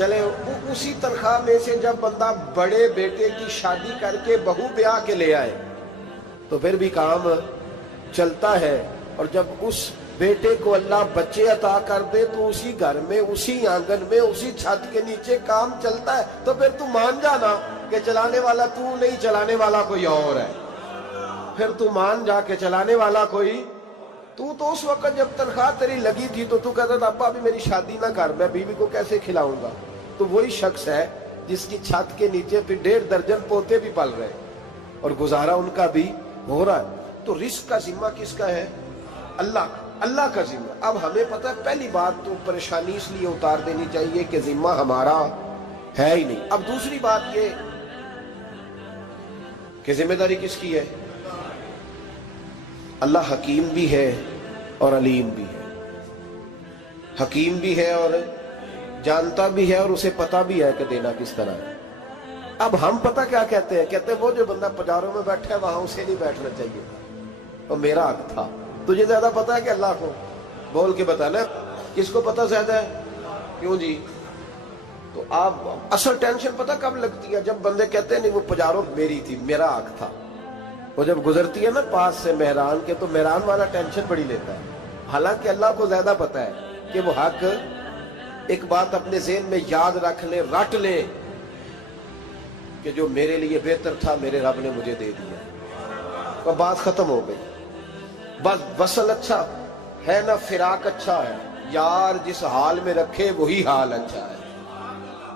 چلے اسی تنخواہ میں سے جب بندہ بڑے بیٹے کی شادی کر کے بہو بیاہ کے لے آئے تو پھر بھی کام چلتا ہے، اور جب اس بیٹے کو اللہ بچے عطا کر دے تو اسی گھر میں، اسی آنگن میں، اسی چھت کے نیچے کام چلتا ہے، تو پھر تو مان جانا کہ چلانے والا تو نہیں، چلانے والا کوئی اور ہے۔ پھر تو مان جا کے چلانے والا کوئی تو اس وقت جب تنخواہ تیری لگی تھی تو کہتا تھا ابا ابھی میری شادی نہ کر، میں بیوی کو کیسے کھلاؤں گا؟ تو وہی شخص ہے جس کی چھت کے نیچے پھر 1.5 درجن پوتے بھی پل رہے اور گزارا ان کا بھی ہو رہا ہے۔ تو رزق کا ذمہ کس کا ہے؟ اللہ کا ذمہ۔ اب ہمیں پتہ ہے پہلی بات تو پریشانی اس لیے اتار دینی چاہیے کہ ذمہ ہمارا ہے ہی نہیں۔ اب دوسری بات یہ کہ ذمہ داری کس کی ہے؟ اللہ حکیم بھی ہے اور علیم بھی ہے، حکیم بھی ہے اور جانتا بھی ہے اور اسے پتہ بھی ہے کہ دینا کس طرح ہے۔ اب ہم پتہ کیا کہتے ہیں؟ کہتے ہیں وہ جو بندہ پجاروں میں بیٹھا ہے وہاں اسے نہیں بیٹھنا چاہیے، اور میرا حق تھا۔ تجھے زیادہ پتہ ہے کہ اللہ کو؟ بول کے بتانا کس کو پتہ زیادہ ہے؟ کیوں جی؟ تو آپ اصل ٹینشن پتہ کب لگتی ہے؟ جب بندے کہتے ہیں نہیں وہ پجاروں میری تھی، میرا حق تھا۔ وہ جب گزرتی ہے نا پاس سے مہران کے تو مہران والا ٹینشن بڑی لیتا ہے، حالانکہ اللہ کو زیادہ پتہ ہے کہ وہ حق۔ ایک بات اپنے ذہن میں یاد رکھ لیں، رٹ لیں کہ جو میرے لیے بہتر تھا میرے رب نے مجھے دے دیا، اور بات ختم ہو گئی۔ بس وصل اچھا ہے نہ فراق اچھا ہے، یار جس حال میں رکھے وہی حال اچھا ہے۔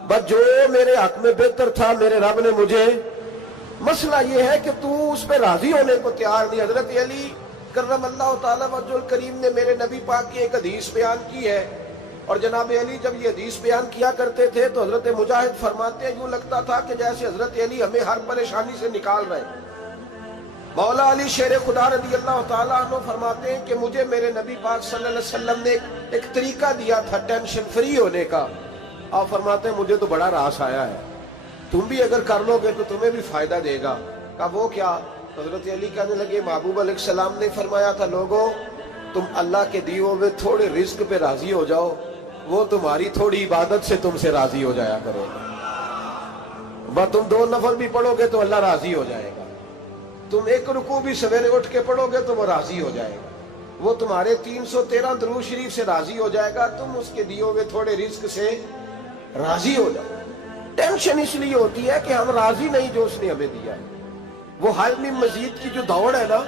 بس جو میرے حق میں بہتر تھا میرے رب نے مجھے، مسئلہ یہ ہے کہ تو اس پہ راضی ہونے کو تیار نہیں۔ حضرت علی کرم اللہ تعالیٰ وجہ الکریم نے میرے نبی پاک کی ایک حدیث بیان کی ہے، اور جناب علی جب یہ حدیث بیان کیا کرتے تھے تو حضرت مجاہد فرماتے ہیں یوں لگتا تھا کہ جیسے حضرت علی ہمیں ہر پریشانی سے نکال رہے ہیں۔ مولا علی شیر خدا رضی اللہ تعالیٰ عنہ فرماتے ہیں کہ مجھے میرے نبی پاک صلی اللہ علیہ وسلم نے ایک طریقہ دیا تھا ٹینشن فری ہونے کا۔ آپ فرماتے ہیں مجھے تو بڑا راس آیا ہے، تم بھی اگر کر لو گے تو تمہیں بھی فائدہ دے گا۔ کہا وہ کیا؟ حضرت علی کہنے لگے محبوب علیہ السلام نے فرمایا تھا لوگوں تم اللہ کے دیے ہوئے تھوڑے رزق پہ راضی ہو جاؤ، وہ تمہاری تھوڑی عبادت سے تم سے راضی ہو جایا کرو گے۔ بس تم 2 نفل بھی پڑھو گے تو اللہ راضی ہو جائے گا، تم 1 رکوع بھی سویرے اٹھ کے پڑھو گے تو وہ راضی ہو جائے گا، وہ تمہارے 313 درود شریف سے راضی ہو جائے گا، تم اس کے دیے ہوئے تھوڑے رزق سے راضی ہو جاؤ۔ ٹینشن اس لیے ہوتی ہے کہ ہم راضی نہیں جو اس نے ہمیں دیا ہے۔ وہ حال میں مزید کی جو دوڑ ہے نا،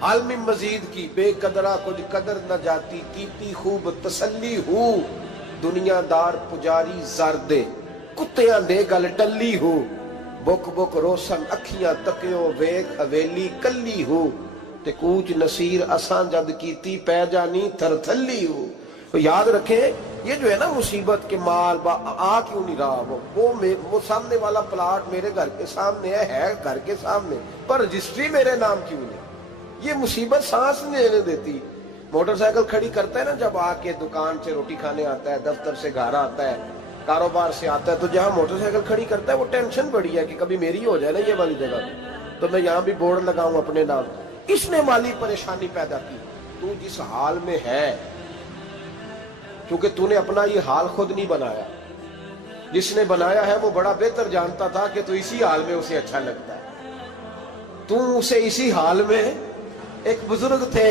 حال میں مزید کی، بے قدرہ کچھ قدر نہ جاتی، کیتی خوب تسلی ہو، دنیا دار پجاری زردے، کتیاں دے گل ٹلی ہو، بک بک روشن اکھیاں تکیو ویک حویلی کلی ہو، تے کوچ نصیر اساں جد کیتی پہ جانی تھر تھلی ہو۔ تو یاد رکھیں یہ جو ہے نا مصیبت کے مال آ کیوں نہیں رہا، وہ سامنے والا پلاٹ میرے گھر کے سامنے ہے گھر کے سامنے، پر رجسٹری میرے نام کیوں نہیں؟ یہ مصیبت سانس نہیں لینے دیتی۔ موٹر سائیکل کھڑی کرتا ہے نا جب آ کے دکان سے روٹی کھانے آتا ہے، دفتر سے گھر آتا ہے، کاروبار سے آتا ہے، تو جہاں موٹر سائیکل کھڑی کرتا ہے وہ ٹینشن بڑی ہے کہ کبھی میری ہو جائے نا یہ والی جگہ، تو میں یہاں بھی بورڈ لگاؤں اپنے نام۔ اس نے مالی پریشانی پیدا کی۔ تو جس حال میں ہے، کیونکہ تو نے اپنا یہ حال خود نہیں بنایا، جس نے بنایا ہے وہ بڑا بہتر جانتا تھا کہ تو اسی حال میں اسے اچھا لگتا ہے۔ تو اسے اسی حال میں، ایک بزرگ تھے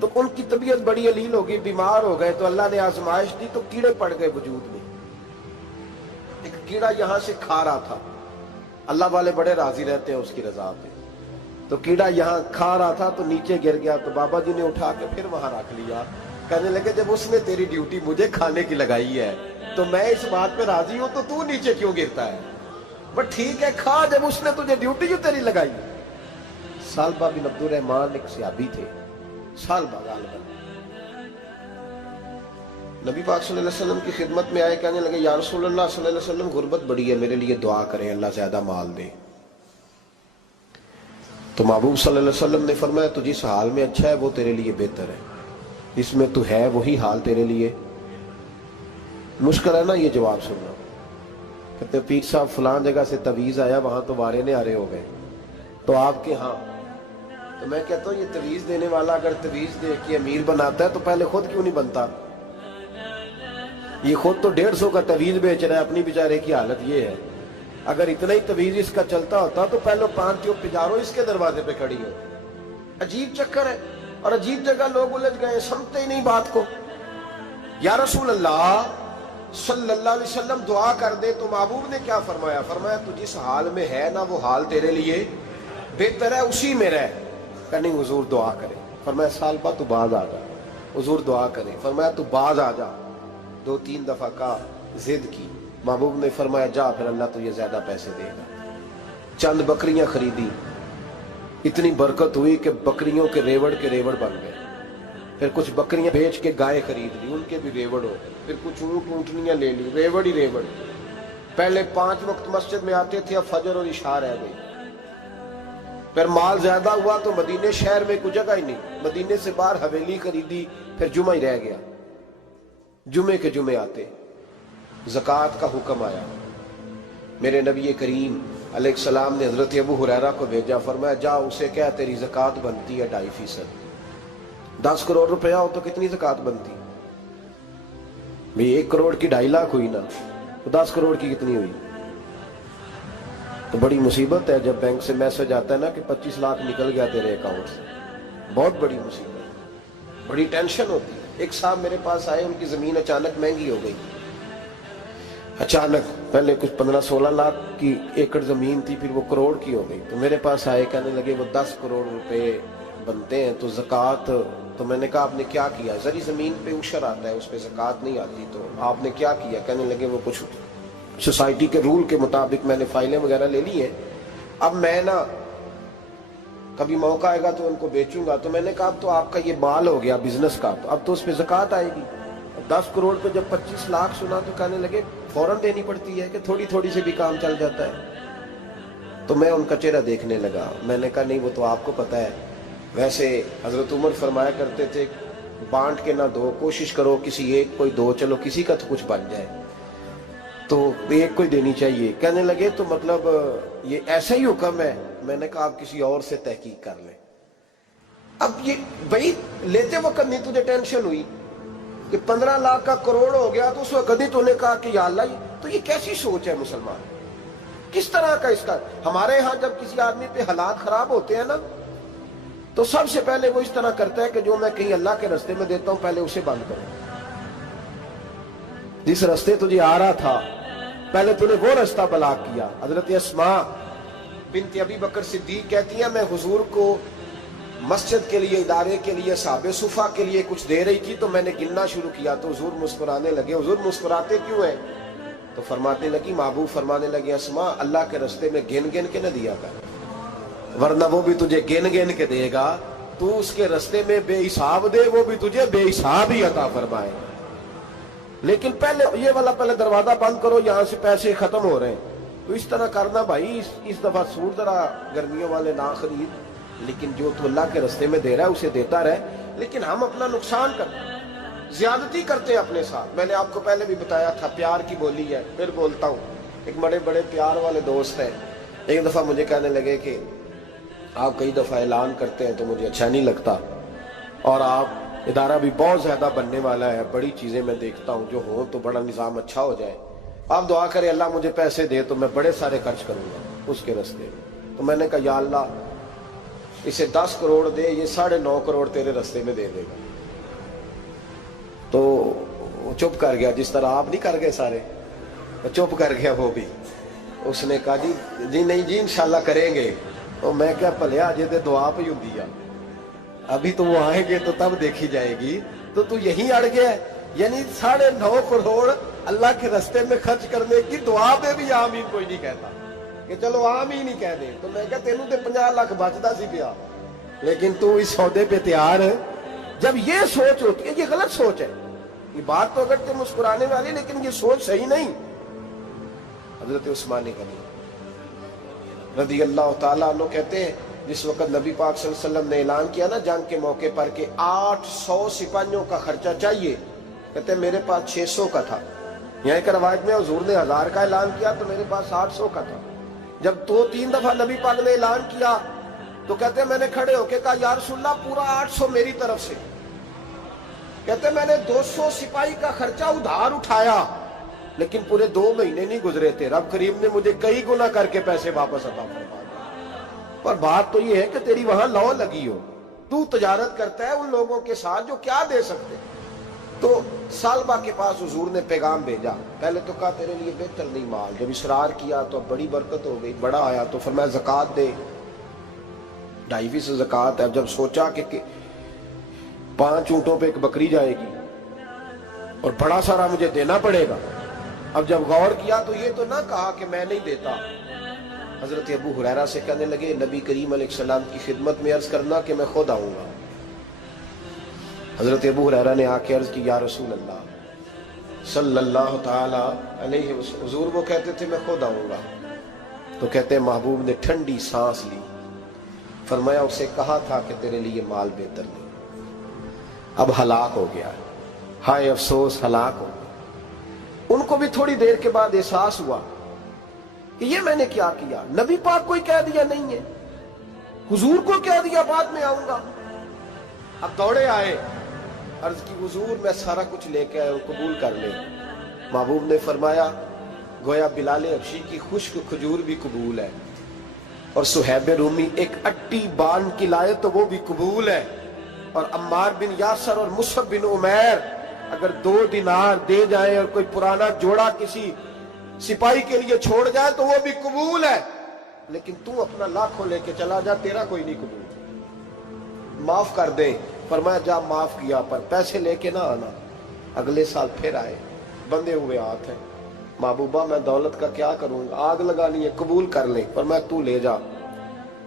تو ان کی طبیعت بڑی علیل ہو گئی، بیمار ہو گئے، تو اللہ نے آزمائش دی تو کیڑے پڑ گئے وجود میں۔ ایک کیڑا یہاں سے کھا رہا تھا، اللہ والے بڑے راضی رہتے ہیں اس کی رضا پہ، تو کیڑا یہاں کھا رہا تھا تو نیچے گر گیا، تو بابا جی نے اٹھا کے پھر وہاں رکھ لیا، کہنے لگے جب اس نے تیری ڈیوٹی مجھے کھانے کی لگائی ہے تو میں اس بات پہ راضی ہوں، تو نیچے کیوں گرتا ہے؟ بس ٹھیک ہے کھا، جب اس نے تجھے ڈیوٹی جو تیری لگائی۔ سالبہ بن عبد الرحمن ایک صحابی تھے، سالبہ غالباً، نبی پاک صلی اللہ علیہ وسلم کی خدمت میں آئے، کہنے لگے یا رسول اللہ صلی اللہ علیہ وسلم غربت بڑی ہے، میرے لیے دعا کریں اللہ زیادہ مال دے۔ تو محبوب صلی اللہ علیہ وسلم نے فرمایا تو جس حال میں اچھا ہے وہ تیرے لیے بہتر ہے، اس میں تو ہے وہی حال تیرے لیے۔ مشکل ہے نا یہ جواب سننا۔ کہتے پیر صاحب فلان جگہ سے تویز آیا، وہاں تو وارے نے آرے ہو گئے، تو آپ کے ہاں؟ تو میں کہتا ہوں یہ تویز دینے والا اگر تویز دے کے امیر بناتا ہے تو پہلے خود کیوں نہیں بنتا؟ یہ خود تو 150 کا تویز بیچ رہا ہے، اپنی بیچارے کی حالت یہ ہے۔ اگر اتنا ہی تویز اس کا چلتا ہوتا تو پہلے 5 جو پجارو اس کے دروازے پہ کھڑی ہو۔ عجیب چکر ہے اور عجیب جگہ لوگ الجھ گئے، سمجھتے ہی نہیں بات کو۔ یا رسول اللہ صلی اللہ علیہ وسلم دعا کر دے تو محبوب نے کیا فرمایا؟ فرمایا تو جس حال میں ہے نا وہ حال تیرے لیے بہتر ہے، اسی میں رہ۔ کہ نہیں حضور دعا کرے۔ فرمایا سال بعد تو باز آ جا۔ حضور دعا کرے۔ فرمایا تو باز آ جا۔ 2-3 دفعہ کا ضد کی، محبوب نے فرمایا جا پھر اللہ تجھے زیادہ پیسے دے گا۔ چند بکریاں خریدی، اتنی برکت ہوئی کہ بکریوں کے ریوڑ بن گئے۔ پھر کچھ بکریاں بیچ کے گائے خرید لی، ان کے بھی ریوڑ ہو۔ پھر کچھ اونٹ اونٹنیاں لے لی، ریوڑ ہی ریوڑ۔ پہلے 5 وقت مسجد میں آتے تھے، اب فجر اور عشاء رہ گئی۔ پھر مال زیادہ ہوا تو مدینے شہر میں کوئی جگہ ہی نہیں، مدینے سے باہر حویلی خریدی، پھر جمعہ ہی رہ گیا۔ جمعے کے جمعے آتے، زکوٰۃ کا حکم آیا۔ میرے نبی کریم علیہ السلام نے حضرت ابو ہریرہ کو بھیجا، فرمایا جا اسے کہہ تیری زکوٰۃ بنتی ہے 2.5%۔ 10 کروڑ روپیہ ہو تو کتنی زکوٰۃ بنتی؟ بھئی 1 کروڑ کی 2.5 لاکھ ہوئی نا، تو 10 کروڑ کی کتنی ہوئی؟ تو بڑی مصیبت ہے جب بینک سے میسج آتا ہے نا کہ 25 لاکھ نکل گیا تیرے اکاؤنٹ سے، بہت بڑی مصیبت، بڑی ٹینشن ہوتی ہے۔ ایک صاحب میرے پاس آئے، ان کی زمین اچانک مہنگی ہو گئی، اچانک پہلے کچھ 15-16 لاکھ کی ایکڑ زمین تھی، پھر وہ کروڑ کی ہو گئی۔ تو میرے پاس آئے، کہنے لگے وہ 10 کروڑ روپے بنتے ہیں تو زکوٰۃ، تو میں نے کہا آپ نے کیا کیا؟ زری زمین پہ عشر آتا ہے، اس پہ زکوٰۃ نہیں آتی، تو آپ نے کیا کیا؟ کہنے لگے وہ کچھ سوسائٹی کے رول کے مطابق میں نے فائلیں وغیرہ لے لی ہیں، اب میں نا کبھی موقع آئے گا تو ان کو بیچوں گا۔ تو میں نے کہا اب تو آپ کا یہ مال ہو گیا بزنس کا، تو اب تو اس پہ زکوٰۃ آئے گی۔ 10 کروڑ پہ جب 25 لاکھ سنا تو کہنے لگے فوراً دینی پڑتی ہے کہ تھوڑی تھوڑی سے بھی کام چل جاتا ہے؟ تو میں ان کا چہرہ دیکھنے لگا، میں نے کہا نہیں وہ تو آپ کو پتہ ہے، ویسے حضرت عمر فرمایا کرتے تھے بانٹ کے نہ دو، کوشش کرو کسی ایک کو ہی دو، چلو کسی کا تو کچھ بن جائے، تو ایک کو ہی دینی چاہیے۔ کہنے لگے تو مطلب یہ ایسا ہی حکم ہے؟ میں نے کہا آپ کسی اور سے تحقیق کر لیں۔ اب یہ بھائی لیتے وقت نہیں تجھے ٹینشن ہوئی کہ 15 لاکھ کا کروڑ ہو گیا، تو اس وقت کبھی تو نے کہا کہ یا اللہ، تو یہ کیسی سوچ ہے مسلمان؟ کس طرح کا اس کا؟ ہمارے ہاں جب کسی آدمی پہ حالات خراب ہوتے ہیں نا تو سب سے پہلے وہ اس طرح کرتا ہے کہ جو میں کہیں اللہ کے راستے میں دیتا ہوں پہلے اسے بند کرو۔ جس راستے تجھے آ رہا تھا پہلے تو نے وہ راستہ بلاک کیا۔ حضرت اسماء بنت ابی بکر صدیق کہتی ہیں میں حضور کو مسجد کے لیے، ادارے کے لیے، صحابہ صفہ کے لیے کچھ دے رہی تھی، تو میں نے گننا شروع کیا تو حضور مسکرانے لگے۔ حضور مسکراتے کیوں ہیں؟ تو فرمانے لگی، محبوب فرمانے لگے اسماء اللہ کے راستے میں گن گن کے نہ دیا کر، ورنہ وہ بھی تجھے گن گن کے دے گا، تو اس کے راستے میں بے حساب دے، وہ بھی تجھے بے حساب ہی عطا فرمائے۔ لیکن پہلے یہ والا پہلے دروازہ بند کرو، یہاں سے پیسے ختم ہو رہے ہیں، تو اس طرح کرنا بھائی۔ اس دفعہ سوٹ ذرا گرمیوں والے نہ خرید، لیکن جو تو اللہ کے راستے میں دے رہا ہے اسے دیتا رہے، لیکن ہم اپنا نقصان کرتے ہیں، زیادتی کرتے ہیں اپنے ساتھ۔ میں نے آپ کو پہلے بھی بتایا تھا پیار کی بولی ہے، پھر بولتا ہوں۔ ایک بڑے بڑے پیار والے دوست ہیں، ایک دفعہ مجھے کہنے لگے کہ آپ کئی دفعہ اعلان کرتے ہیں تو مجھے اچھا نہیں لگتا، اور آپ ادارہ بھی بہت زیادہ بننے والا ہے، بڑی چیزیں میں دیکھتا ہوں جو ہوں تو بڑا نظام اچھا ہو جائے، آپ دعا کریں اللہ مجھے پیسے دے تو میں بڑے سارے خرچ کروں گا اس کے راستے میں۔ تو میں نے کہا یا اللہ اسے 10 کروڑ دے، یہ 9.5 کروڑ تیرے راستے میں دے دے گا۔ تو وہ چپ کر گیا، جس طرح آپ نہیں کر گئے سارے، چپ کر گیا وہ بھی۔ اس نے کہا جی نہیں جی انشاءاللہ کریں گے۔ تو میں کیا پلیا جی دعا پہ ہوں دیا، ابھی تو وہ آئیں گے تو تب دیکھی جائے گی، تو یہیں اڑ گیا ہے۔ یعنی 9.5 کروڑ اللہ کے راستے میں خرچ کرنے کی دعا پہ بھی آمین کوئی نہیں کہتا کہ چلو آمین ہی کہہ دیں۔ تو میں کہا تینوں تے 50 لاکھ بچتا سی پیا، لیکن تو اس سودے پہ تیار ہے۔ جب یہ سوچ ہوتی ہے، یہ غلط سوچ ہے، یہ بات تو اگر مسکرانے والی، لیکن یہ سوچ صحیح نہیں۔ حضرت عثمان غنی رضی اللہ تعالیٰ عنہ کہتے ہیں جس وقت نبی پاک صلی اللہ علیہ وسلم نے اعلان کیا نا جنگ کے موقع پر کہ 800 سپاہیوں کا خرچہ چاہیے، کہتے ہیں میرے پاس 600 کا تھا۔ یہاں ایک روایت میں حضور نے 1000 کا اعلان کیا تو میرے پاس 800 کا تھا۔ جب 2-3 دفعہ نبی پاک نے اعلان کیا تو کہتے ہیں میں نے کھڑے ہو کے کہا یا رسول اللہ پورا 800 میری طرف سے۔ کہتے میں نے 200 سپاہی کا خرچہ ادھار اٹھایا لیکن پورے 2 مہینے نہیں گزرے تھے، رب کریم نے مجھے کئی گنا کر کے پیسے واپس عطا فرما دیے۔ پر بات تو یہ ہے کہ تیری وہاں لو لگی ہو، تو تجارت کرتا ہے ان لوگوں کے ساتھ جو کیا دے سکتے۔ تو سالبہ کے پاس حضور نے پیغام بھیجا، پہلے تو کہا تیرے لیے بہتر نہیں مال، جب اصرار کیا تو اب بڑی برکت ہو گئی، بڑا آیا تو فرمایا زکوٰۃ دے، 2.5% زکوٰۃ ہے۔ جب سوچا کہ 5 اونٹوں پہ ایک بکری جائے گی اور بڑا سارا مجھے دینا پڑے گا، اب جب غور کیا تو یہ تو نہ کہا کہ میں نہیں دیتا۔ حضرت ابو ہریرہ سے کہنے لگے نبی کریم علیہ السلام کی خدمت میں عرض کرنا کہ میں خود آؤں گا۔ حضرت ابو ہریرہ نے آ کے عرض کی یا رسول اللہ صلی اللہ تعالی علیہ وسلم، حضور وہ کہتے تھے میں خود آؤں گا، تو کہتے ہیں محبوب نے ٹھنڈی سانس لی، فرمایا اسے کہا تھا کہ تیرے لیے مال بہتر نہیں، اب ہلاک ہو گیا، ہائے افسوس ہلاک ہو گیا۔ ان کو بھی تھوڑی دیر کے بعد احساس ہوا کہ یہ میں نے کیا کیا، نبی پاک کو ہی کہہ دیا نہیں ہے، حضور کو کہہ دیا بعد میں آؤں گا۔ اب دوڑے آئے، عرض کی حضور میں سارا کچھ لے کے آیا ہوں، قبول کر لیں۔ محبوب نے فرمایا گویا بلال حبشی کی خشک کھجور بھی قبول ہے، اور صہیب رومی ایک اٹی باندھ کی لائے تو وہ بھی قبول ہے، اور عمار بن یاسر اور مصعب بن عمیر اگر 2 دینار دے جائیں اور کوئی پرانا جوڑا کسی سپاہی کے لیے چھوڑ جائے تو وہ بھی قبول ہے، لیکن تو اپنا لاکھوں لے کے چلا جا، تیرا کوئی نہیں قبول، معاف کر دے۔ فرمایا جا معاف کیا، پر پیسے لے کے نہ آنا۔ اگلے سال پھر آئے، بندے ہوئے ہاتھ ہیں، محبوبہ میں دولت کا کیا کروں گا، آگ لگانی ہے، قبول کر لیں۔ فرمایا تو لے جا،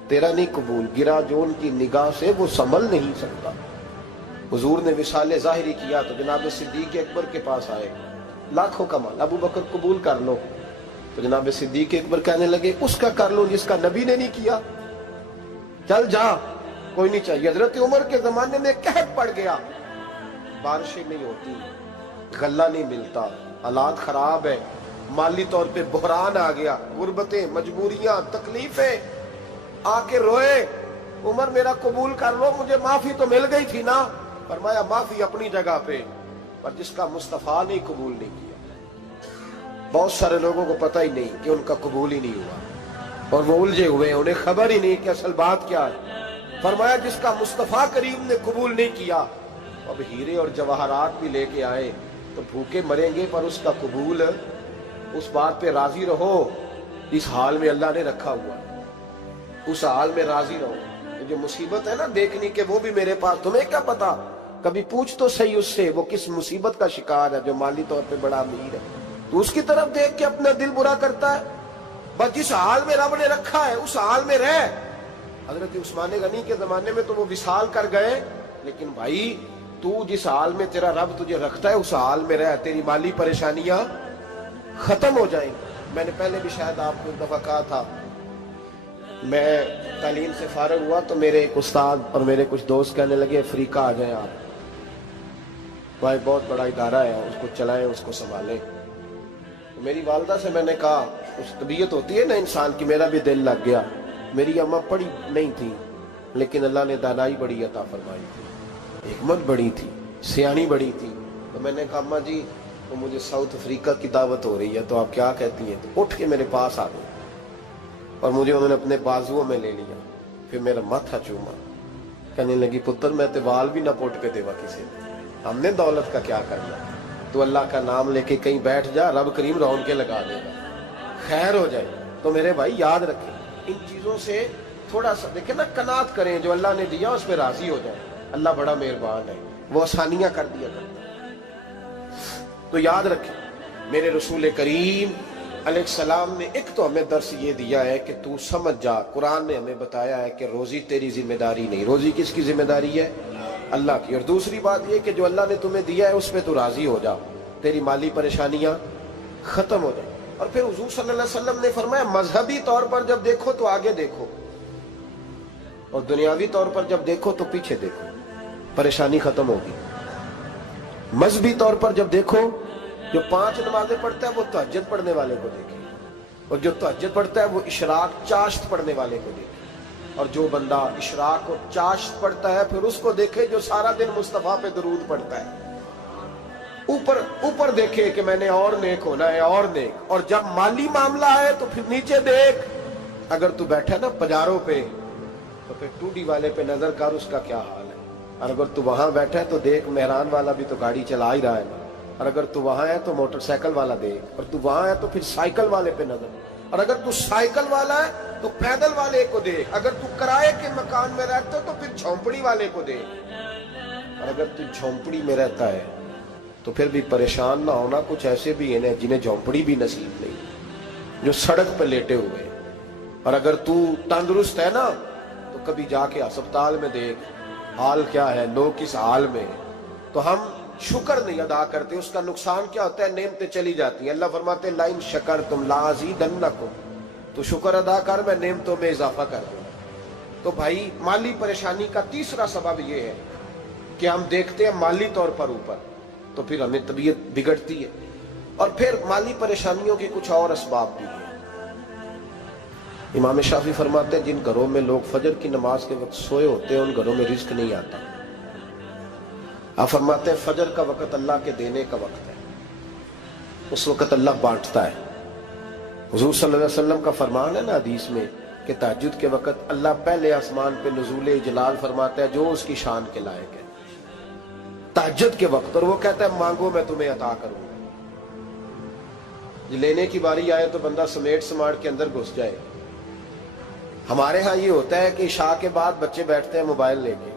تیرا نہیں قبول، گرا جو ان کی نگاہ سے وہ سنبھل نہیں سکتا۔ حضور نے وصال ظاہری کیا تو جناب صدیق اکبر کے پاس آئے، لاکھوں کا مال، ابو بکر قبول کر لو، تو جناب صدیق اکبر کہنے لگے اس کا کر لو جس کا نبی نے نہیں کیا، چل جا کوئی نہیں چاہیے۔ حضرت عمر کے زمانے میں قحط پڑ گیا، بارشیں نہیں ہوتی، غلہ نہیں ملتا، حالات خراب ہے، مالی طور پہ بحران آ گیا، غربتیں، مجبوریاں، تکلیفیں، آ کے روئے، عمر میرا قبول کر لو، مجھے معافی تو مل گئی تھی نا۔ فرمایا معافی اپنی جگہ پہ، پر جس کا مصطفیٰ نے قبول نہیں کیا۔ بہت سارے لوگوں کو پتہ ہی نہیں کہ ان کا قبول ہی نہیں ہوا، اور وہ الجھے ہوئے، انہیں خبر ہی نہیں کہ اصل بات کیا ہے۔ فرمایا جس کا مصطفیٰ کریم نے قبول نہیں کیا، اب ہیرے اور جواہرات بھی لے کے آئے تو بھوکے مریں گے، پر اس کا قبول، اس بات پہ راضی رہو، اس حال میں اللہ نے رکھا ہوا، اس حال میں راضی رہو۔ یہ جو مصیبت ہے نا دیکھنی کہ وہ بھی میرے پاس، تمہیں کیا پتا، کبھی پوچھ تو صحیح اس سے وہ کس مصیبت کا شکار ہے، جو مالی طور پہ بڑا امیر ہے، تو اس کی طرف دیکھ کے اپنا دل برا کرتا ہے۔ بس جس حال میں رب نے رکھا ہے اس حال میں رہ۔ حضرت عثمان غنی کے زمانے میں تو وہ وصال کر گئے، لیکن بھائی تو جس حال میں تیرا رب تجھے رکھتا ہے اس حال میں رہ، تیری مالی پریشانیاں ختم ہو جائیں۔ میں نے پہلے بھی شاید آپ کو ایک دفعہ کہا تھا، میں تعلیم سے فارغ ہوا تو میرے ایک استاد اور میرے کچھ دوست کہنے لگے افریقہ آ جائیں آپ، وہاں ایک بہت بڑا ادارہ ہے، اس کو چلائیں، اس کو سنبھالیں۔ میری والدہ سے میں نے کہا، اس طبیعت ہوتی ہے نا انسان کی، میرا بھی دل لگ گیا۔ میری اماں پڑھی نہیں تھی لیکن اللہ نے دانائی بڑی عطا فرمائی تھی، حکمت بڑی تھی، سیانی بڑی تھی، تو میں نے کہا اماں جی تو مجھے ساؤتھ افریقہ کی دعوت ہو رہی ہے تو آپ کیا کہتی ہیں؟ تو اٹھ کے میرے پاس آ گئی اور مجھے انہوں نے اپنے بازوؤں میں لے لیا، پھر میرا ماتھا چوما، کہنے لگی پتر میں تے وال بھی نہ پوٹ کے دیوا کسی نے، ہم نے دولت کا کیا کرنا، تو اللہ کا نام لے کے کہیں بیٹھ جا، رب کریم رون کے لگا دے گا، خیر ہو جائے۔ تو میرے بھائی یاد رکھیں، ان چیزوں سے تھوڑا سا دیکھیں نا، قناعت کریں، جو اللہ نے دیا اس پہ راضی ہو جائے، اللہ بڑا مہربان ہے، وہ آسانیاں کر دیا کرتا ہے۔ تو یاد رکھیں، میرے رسول کریم علیہ السلام نے ایک تو ہمیں درس یہ دیا ہے کہ تو سمجھ جا، قرآن نے ہمیں بتایا ہے کہ روزی تیری ذمہ داری نہیں، روزی کس کی ذمہ داری ہے؟ اللہ کی۔ اور دوسری بات یہ کہ جو اللہ نے تمہیں دیا ہے اس پہ تو راضی ہو جا، تیری مالی پریشانیاں ختم ہو جائیں۔ اور پھر حضور صلی اللہ علیہ وسلم نے فرمایا مذہبی طور پر جب دیکھو تو آگے دیکھو، اور دنیاوی طور پر جب دیکھو تو پیچھے دیکھو، پریشانی ختم ہوگی۔ مذہبی طور پر جب دیکھو، جو 5 نمازیں پڑھتا ہے وہ تہجد پڑھنے والے کو دیکھے، اور جو تہجد پڑھتا ہے وہ اشراق چاشت پڑھنے والے کو دیکھے، اور جو بندہ اشراق اور چاشت پڑھتا ہے پھر اس کو دیکھے جو سارا دن مصطفیٰ پہ درود پڑھتا ہے۔ اوپر اوپر دیکھے کہ میں نے اور نیک ہونا ہے اور نیک، اور جب مالی معاملہ ہے تو پھر نیچے دیکھ. اگر تو بیٹھا نا پجاروں پہ تو پھر ٹوڈی والے پہ نظر کر اس کا کیا حال ہے، اور اگر تو وہاں بیٹھا ہے تو دیکھ مہران والا بھی تو گاڑی چلا ہی رہا ہے، اور اگر تو وہاں ہے تو موٹر سائیکل والا دیکھ، اور تو وہاں ہے تو پھر سائیکل والے پہ نظر، اور اگر تو سائیکل والا ہے تو پیدل والے کو دیکھ، اگر تو کرائے کے مکان میں رہتا تو پھر جھونپڑی والے کو دیکھ، اور اگر تو جھونپڑی میں رہتا ہے تو پھر بھی پریشان نہ ہونا. کچھ ایسے بھی ہیں جنہیں جھونپڑی بھی نصیب نہیں، جو سڑک پہ لیٹے ہوئے. اور اگر تو تندرست ہے نا تو کبھی جا کے ہسپتال میں دیکھ حال کیا ہے، لوگ کس حال میں. تو ہم شکر نہیں ادا کرتے، اس کا نقصان کیا ہوتا ہے، نعمتیں چلی جاتی ہیں. اللہ فرماتے ہیں لَئِن شَكَرْتُمْ لَأَزِيدَنَّكُمْ، تو شکر ادا کر میں نعمتوں میں اضافہ کر دوں. تو بھائی مالی پریشانی کا تیسرا سبب یہ ہے کہ ہم دیکھتے ہیں مالی طور پر اوپر، تو پھر ہمیں طبیعت بگڑتی ہے. اور پھر مالی پریشانیوں کے کچھ اور اسباب بھی ہیں. امام شافعی فرماتے ہیں جن گھروں میں لوگ فجر کی نماز کے وقت سوئے ہوتے ہیں ان گھروں میں رزق نہیں آتا. آپ فرماتے ہیں فجر کا وقت اللہ کے دینے کا وقت ہے، اس وقت اللہ بانٹتا ہے. حضور صلی اللہ علیہ وسلم کا فرمان ہے نا حدیث میں کہ تہجد کے وقت اللہ پہلے آسمان پہ نزول جلال فرماتا ہے جو اس کی شان کے لائق ہے تہجد کے وقت، اور وہ کہتا ہے مانگو میں تمہیں عطا کروں گا. لینے کی باری آئے تو بندہ سمیٹ سماٹ کے اندر گھس جائے. ہمارے ہاں یہ ہوتا ہے کہ عشاء کے بعد بچے بیٹھتے ہیں موبائل لے کے،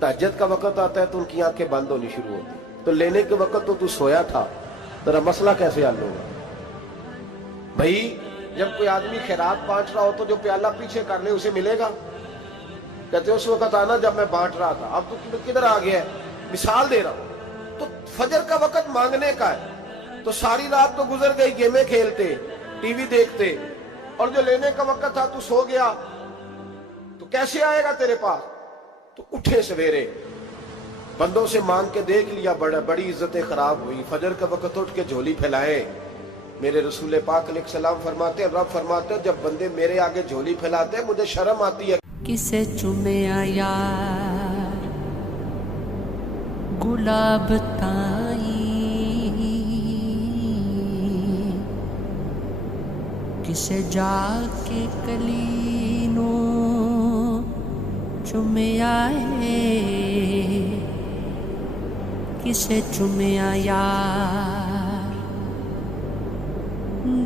تہجد کا وقت آتا ہے تو ان کی آنکھیں بند ہونی شروع ہوتی، تو لینے کے وقت تو سویا تھا، ذرا مسئلہ کیسے حل ہوگا بھائی؟ جب کوئی آدمی خیرات بانٹ رہا ہو تو جو پیالہ پیچھے کر لے اسے ملے گا؟ کہتے اس وقت آنا جب میں بانٹ رہا تھا، اب تو کدھر آ گیا ہے؟ مثال دے رہا ہوں. تو فجر کا وقت مانگنے کا ہے، تو ساری رات تو گزر گئی گیمیں کھیلتے، ٹی وی دیکھتے، اور جو لینے کا وقت تھا تو سو گیا، تو کیسے آئے گا تیرے پاس؟ تو اٹھے سویرے بندوں سے مانگ کے دیکھ لیا، بڑی عزتیں خراب ہوئی. فجر کا وقت اٹھ کے جھولی پھیلائے. میرے رسول پاک علیہ السلام فرماتے ہیں، رب فرماتے ہیں جب بندے میرے آگے جھولی پھیلاتے ہیں مجھے شرم آتی ہے. کسے چومے یار گلاب تائیں، کسے جا کے کلی نو چومیا ہے، کسے چومیا یار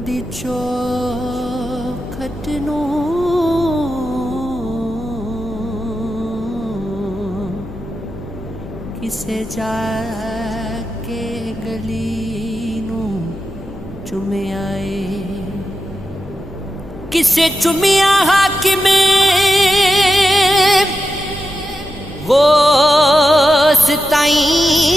دی چوکھٹ نو، کسے جا کے گلی نو چومیا ہے، کسے چومیا حاکم وہ ستائیں،